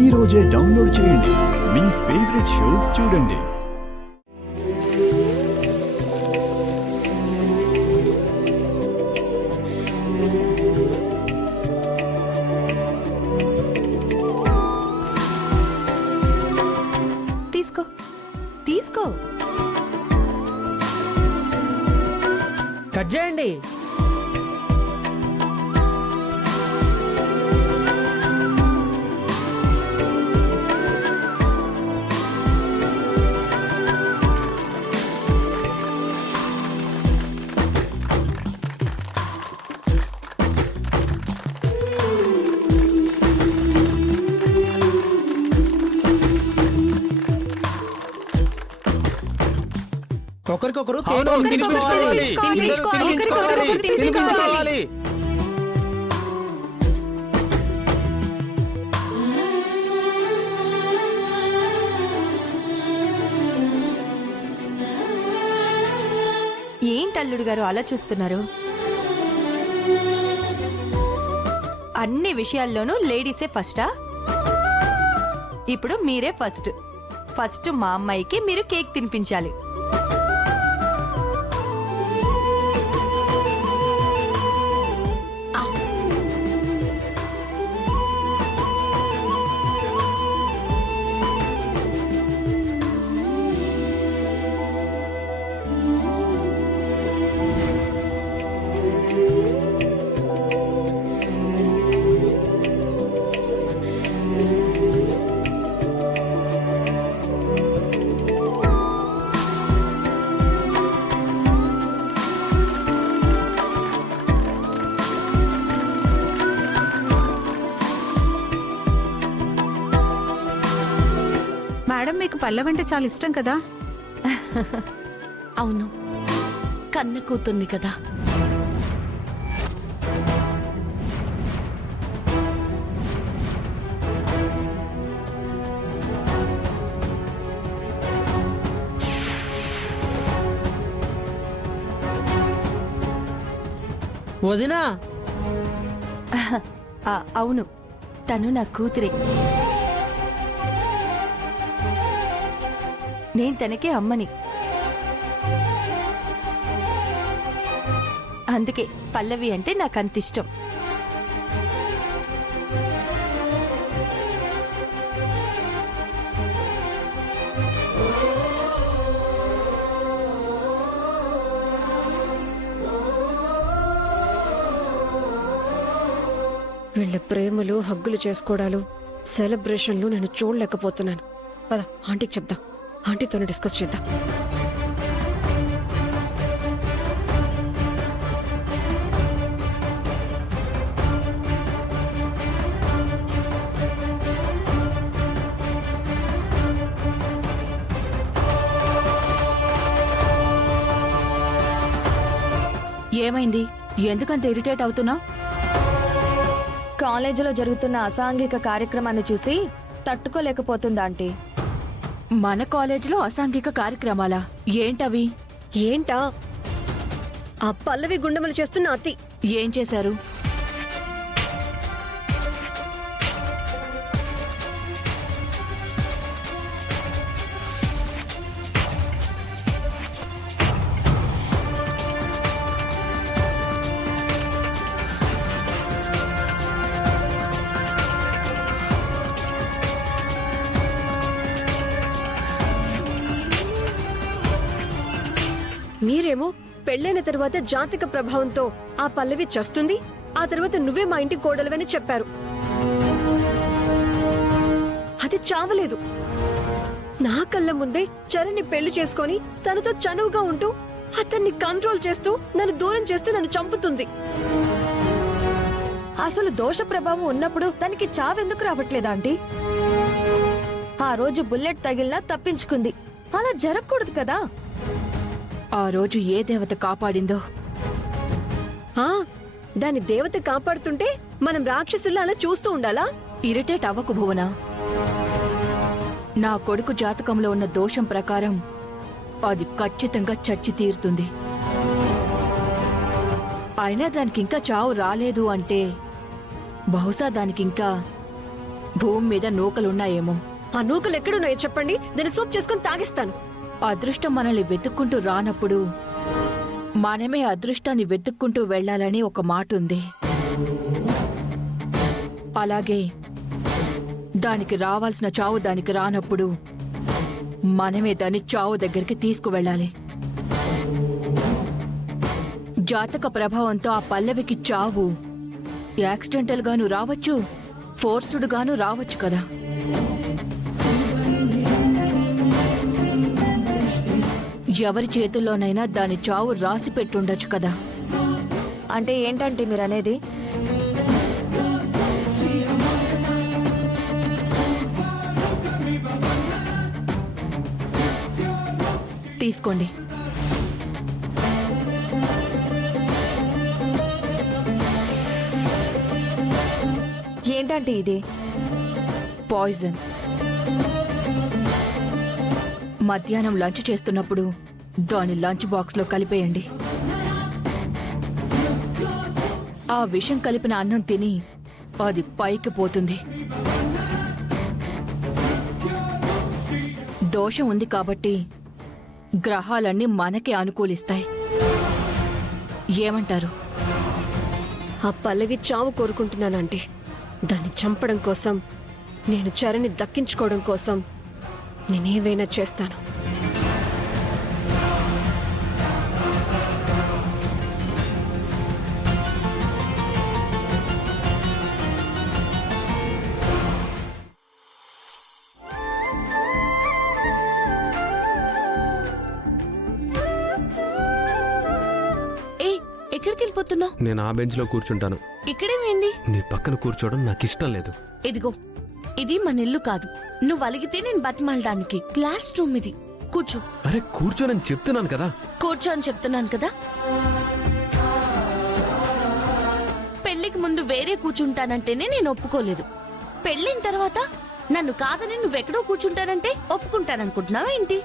ఈ రోజే డౌన్లోడ్ చేయండి. మీ ఫేవరెట్ షోస్ చూడండి. తీసుకో తీసుకో. కట్ చేయండి. ఒకరికొకరు తినిపించుకోవాలి. ఏంటి అల్లుడు గారు అలా చూస్తున్నారు? అన్ని విషయాల్లోనూ లేడీసే ఫస్టా? ఇప్పుడు మీరే ఫస్ట్ మా అమ్మాయికి మీరు కేక్ తినిపించాలి. మేడం, మీకు పల్లవంటే చాలా ఇష్టం కదా? అవును, కన్న కూతుర్ని కదా. వదినా, అవును, తను నా కూతురే. నేను తనకి అమ్మని. అందుకే పల్లవి అంటే నాకు అంత ఇష్టం. వీళ్ళ ప్రేమలు, హగ్గులు చేసుకోవడాలు, సెలబ్రేషన్లు నేను చూడలేకపోతున్నాను. పద ఆంటీకి చెప్దాం, ఆంటీతోనే డిస్కస్ చేద్దాం. ఏమైంది? ఎందుకంత ఇరిటేట్ అవుతున్నా? కాలేజీలో జరుగుతున్న అసాంఘిక కార్యక్రమాన్ని చూసి తట్టుకోలేకపోతుందా ఆంటీ? మన కాలేజీలో అసాంఘిక కార్యక్రమాలా? ఏంటవి? ఏంటా? ఆ పల్లవి గుండెమలు చేస్తున్న అతి. ఏం చేశారు? మీరేమో పెళ్ళైన తర్వాత జాతక ప్రభావంతో ఆ పల్లవి చస్తుంది, ఆ తర్వాత నువ్వే మా ఇంటి కోడలువని చెప్పారు. అది చావలేదు. నా కళ్ళ ముందే చరణ్ని పెళ్లి చేసుకొని తనతో చనువుగా ఉంటూ అతన్ని కంట్రోల్ చేస్తూ నన్ను దూరం చేస్తూ నన్ను చంపుతుంది. అసలు దోష ప్రభావం ఉన్నప్పుడు తనకి చావెందుకు రావట్లేదా ఆంటీ? ఆ రోజు బుల్లెట్ తగిలినా తప్పించుకుంది. అలా జరగకూడదు కదా. ఆ రోజు ఏ దేవత కాపాడిందో? దాని దేవత కాపాడుతుంటే మనం రాక్షసుల్లా అలా చూస్తూ ఉండాలా? ఇరిటేట్ అవ్వకు భువన. నా కొడుకు జాతకంలో ఉన్న దోషం ప్రకారం అది ఖచ్చితంగా చచ్చి తీరుతుంది. అయినా దానికింకా చావు రాలేదు అంటే బహుశా దానికింకా భూమి మీద నూకలున్నాయేమో. ఆ నూకలు ఎక్కడున్నాయో చెప్పండి, నేను సూప్ చేసుకుని తాగిస్తాను. అదృష్టం మనల్ని వెతుక్కుంటూ రానప్పుడు మనమే అదృష్టాన్ని వెతుక్కుంటూ వెళ్ళాలని ఒక మాట ఉంది. అలాగే దానికి రావాల్సిన చావు దానికి రానప్పుడు మనమే దాని చావు దగ్గరికి తీసుకువెళ్ళాలి. జాతక ప్రభావంతో ఆ పల్లవికి చావు యాక్సిడెంటల్ గాను రావచ్చు, ఫోర్స్డ్ గాను రావచ్చు కదా. ఎవరి చేతుల్లోనైనా దాని చావు రాసి పెట్టుండొచ్చు కదా. అంటే ఏంటంటే మీరు అనేది? తీసుకోండి. ఏంటంటే ఇది? పాయిజన్. మధ్యాహ్నం లంచ్ చేస్తున్నప్పుడు దాని లంచ్ బాక్స్లో కలిపేయండి. ఆ విషం కలిపిన అన్నం తిని అది పైకి పోతుంది. దోషం ఉంది కాబట్టి గ్రహాలన్నీ మనకే అనుకూలిస్తాయి. ఏమంటారు? ఆ పల్లవి చావు కోరుకుంటున్నానంటే దాన్ని చంపడం కోసం, నేను చరణ్ని దక్కించుకోవడం కోసం నేనేవైనా చేస్తాను. ఎక్కడికి వెళ్ళిపోతున్నావు? నేను ఆ బెంచ్ లో కూర్చుంటాను. ఇక్కడేమైంది? నీ పక్కన కూర్చోవడం నాకు ఇష్టం లేదు. ఇదిగో, ఇది మన ఇల్లు కాదు. నువ్వు అలిగితే నేను బతిమాలడానికి. క్లాస్ రూమ్ ఇది. కూర్చో. అరే కూర్చోనని చెప్తున్నాను కదా. కూర్చో అని చెప్తున్నాను కదా. పెళ్లికి ముందు వేరే కూర్చుంటానంటేనే నేను ఒప్పుకోలేదు. పెళ్ళైన తర్వాత నన్ను కాదని నువ్వెక్కడో కూర్చుంటానంటే ఒప్పుకుంటాననుకుంటున్నావా ఏంటి?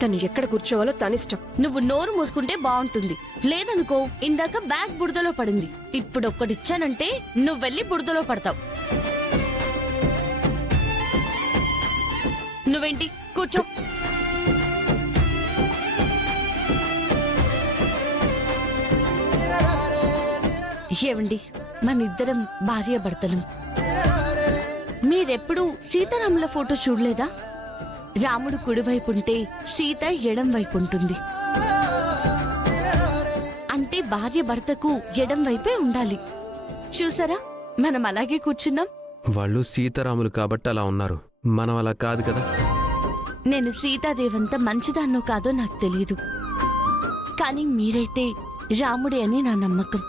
తను ఎక్కడ కూర్చోవాలో తనిష్టం. నువ్వు నోరు మూసుకుంటే బాగుంటుంది. లేదనుకో, ఇందాక బ్యాగ్ బురదలో పడింది. ఇప్పుడు ఒక్కటిచ్చానంటే నువ్వు వెళ్ళి బురదలో పడతావు. నువ్వేంటి? కూర్చో. ఏవండి, మనిద్దరం భార్యాభర్తలం. మీరెప్పుడు సీతారాముల ఫోటో చూడలేదా? రాముడు కుడివైపు ఉంటే సీత ఎడం వైపు ఉంటుంది. అంటే భార్య భర్తకు ఎడం వైపే ఉండాలి. చూసారా, మనం అలాగే కూర్చున్నాం. వాళ్ళు సీతారాములు కాబట్టి అలా ఉన్నారు, మనం అలా కాదు కదా. నేను సీతాదేవంత మంచిదాన్నో కాదో నాకు తెలియదు, కానీ మీరైతే రాముడే అని నా నమ్మకం.